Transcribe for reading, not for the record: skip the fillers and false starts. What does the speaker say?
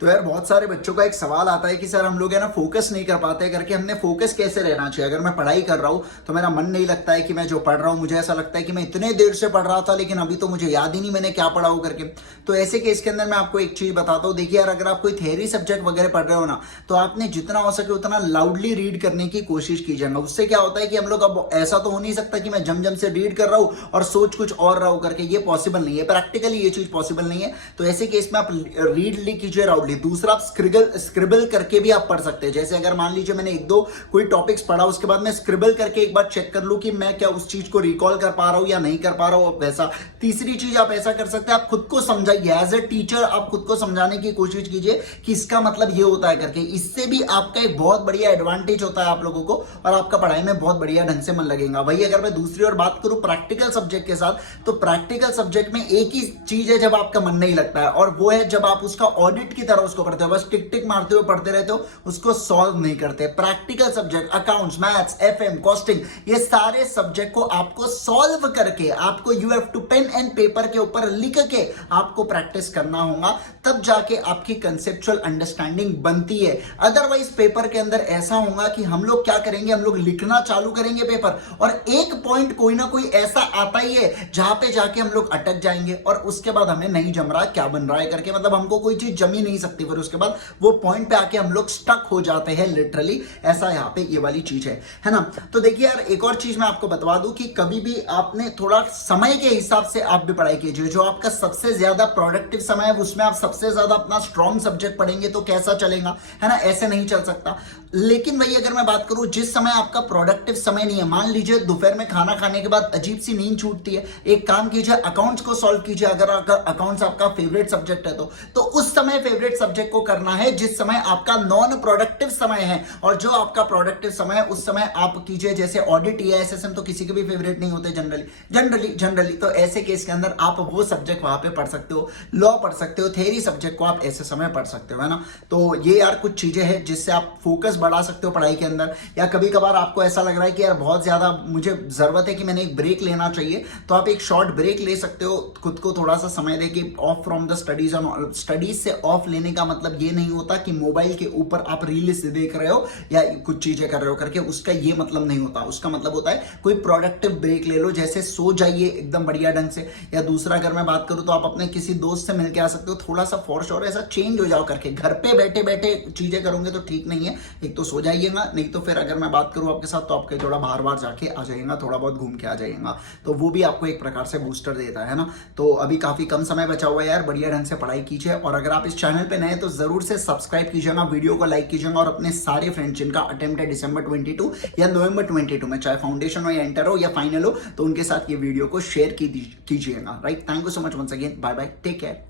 तो यार बहुत सारे बच्चों का एक सवाल आता है कि सर हम लोग है ना फोकस नहीं कर पाते करके, हमने फोकस कैसे रहना चाहिए? अगर मैं पढ़ाई कर रहा हूँ तो मेरा मन नहीं लगता है कि मैं जो पढ़ रहा हूँ, मुझे ऐसा लगता है कि मैं इतने देर से पढ़ रहा था लेकिन अभी तो मुझे याद ही नहीं मैंने क्या पढ़ा हो करके। तो ऐसे केस के अंदर मैं आपको एक चीज बताता हूँ। देखिए यार, अगर आप कोई थियरी सब्जेक्ट वगैरह पढ़ रहे हो ना, तो आपने जितना हो सके उतना लाउडली रीड करने की कोशिश कीजिएगा। उससे क्या होता है कि हम लोग, अब ऐसा तो हो नहीं सकता कि मैं जम से रीड कर रहा हूँ और सोच कुछ और रहा हूँ करके, ये पॉसिबल नहीं है, प्रैक्टिकली ये चीज पॉसिबल नहीं है। तो ऐसे केस में आप रीड लिख कीजिए लाउडली। दूसरा, आप स्क्रिबल करके भी आप पढ़ सकते हैं। जैसे अगर मान लीजिए मैंने एक दो कोई टॉपिक्स पढ़ा, उसके बाद मैं स्क्रिबल करके एक बार चेक कर लूं कि मैं क्या उस चीज को रिकॉल कर पा रहा हूं या नहीं कर पा रहा हूं, वैसा। तीसरी चीज आप ऐसा कर सकते हैं, आप खुद को समझाइए। एज ए टीचर आप खुद को समझाने की कोशिश कीजिए कि इसका मतलब ये होता है करके। इससे भी आपका एक बहुत बढ़िया एडवांटेज होता है आप लोगों को, और आपका पढ़ाई में बहुत बढ़िया ढंग से मन लगेगा। वही अगर मैं दूसरी ओर बात करूं प्रैक्टिकल सब्जेक्ट के साथ, तो प्रैक्टिकल सब्जेक्ट में एक ही चीज है जब आपका मन नहीं लगता है, और वो है जब आप उसका ऑडिट की तरह उसको पढ़ते हो, बस टिक टिक मारते हुए पढ़ते रहते हो, उसको सॉल्व नहीं करते। Practical subject, accounts, maths, FM, costing, ये सारे सब्जेक्ट को आपको सॉल्व करके, आपको you have to pen and paper के ऊपर लिख के आपको प्रैक्टिस करना होगा, तब जाके आपकी कंसेप्चुअल अंडरस्टैंडिंग बनती है। अदरवाइज पेपर के अंदर ऐसा होगा कि हम लोग क्या करेंगे, हम लोग लिखना चालू करेंगे पेपर, और एक पॉइंट कोई ना कोई ऐसा आता ही है जहां पे जाके हम लोग अटक जाएंगे, और उसके बाद हमें नहीं जम रहा क्या बन रहा है करके, मतलब हमको कोई चीज जमी नहीं सकती, फिर उसके बाद वो पॉइंट पे आके हम लोग स्टक हो जाते हैं लिटरली। ऐसा यहाँ पे ये वाली चीज है ना। तो देखिए यार, एक और चीज मैं आपको बतवा दूं कि कभी भी आपने थोड़ा समय के हिसाब से आप भी पढ़ाई कीजिए। जो आपका सबसे ज्यादा प्रोडक्टिव समय है उसमें आप सबसे ज्यादा अपना स्ट्रॉन्ग सब्जेक्ट पढ़ेंगे तो कैसा चलेगा, है ना? ऐसे नहीं चल सकता। लेकिन वही अगर मैं बात करूं जिस समय आपका प्रोडक्टिव समय नहीं है, मान लीजिए दोपहर में खाना खाने के बाद अजीब सी नींद छूटती है, एक काम कीजिए, अकाउंट्स को सॉल्व कीजिए। अगर अकाउंट्स आपका फेवरेट सब्जेक्ट है तो उस समय फेवरेट सब्जेक्ट को करना है जिस समय आपका नॉन प्रोडक्टिव समय है। और जो आपका प्रोडक्टिव समय है उस समय आप कीजिए, जैसे ऑडिट या एसएसएम तो किसी के भी फेवरेट नहीं होते जनरली। तो ऐसे केस के अंदर आप वो सब्जेक्ट वहां पे पढ़ सकते हो, लॉ पढ़ सकते हो, थ्योरी सब्जेक्ट को आप ऐसे समय पढ़ सकते हो, है ना। तो ये यार कुछ चीजें हैं जिससे आप फोकस बढ़ा सकते हो पढ़ाई के अंदर। या कभी कभार आपको ऐसा लग रहा है कि यार बहुत ज्यादा मुझे जरूरत है कि मैंने एक ब्रेक लेना चाहिए, तो आप एक शॉर्ट ब्रेक ले सकते हो, खुद को थोड़ा सा समय देके of from the studies. Studies से ऑफ लेने का मतलब ये नहीं होता कि मोबाइल के ऊपर आप रील्स देख रहे हो या कुछ चीजें कर रहे हो करके, उसका ये मतलब नहीं होता। उसका मतलब होता है कोई प्रोडक्टिव ब्रेक ले लो, जैसे सो जाइए एकदम बढ़िया ढंग से। या दूसरा अगर मैं बात करूं तो आप अपने किसी दोस्त से मिलकर आ सकते हो, थोड़ा सा फॉर और ऐसा चेंज हो जाओ करके। घर पे बैठे बैठे चीजें करोगे तो ठीक नहीं है, एक तो सो जाइएगा, नहीं तो फिर अगर मैं बात करूं आपके साथ तो आपके थोड़ा बाहर बाहर जाके आ जाइएगा, थोड़ा बहुत घूम के आ जाइएगा, तो वो भी आपको एक प्रकार से बूस्टर देता है ना। तो अभी काफी कम समय बचा हुआ है यार, बढ़िया ढंग से पढ़ाई कीजिए। और अगर आप इस चैनल पे नए तो जरूर से सब्सक्राइब कीजिएगा, वीडियो को लाइक कीजिएगा, और अपने सारे फ्रेंड्स जिनका अटेम्प्ट है दिसंबर 22 या नवंबर 22 में, चाहे फाउंडेशन हो या इंटर हो या फाइनल हो, तो उनके साथ ये वीडियो को शेयर कीजिएगा। Right, thank you so much once again, bye bye, take care.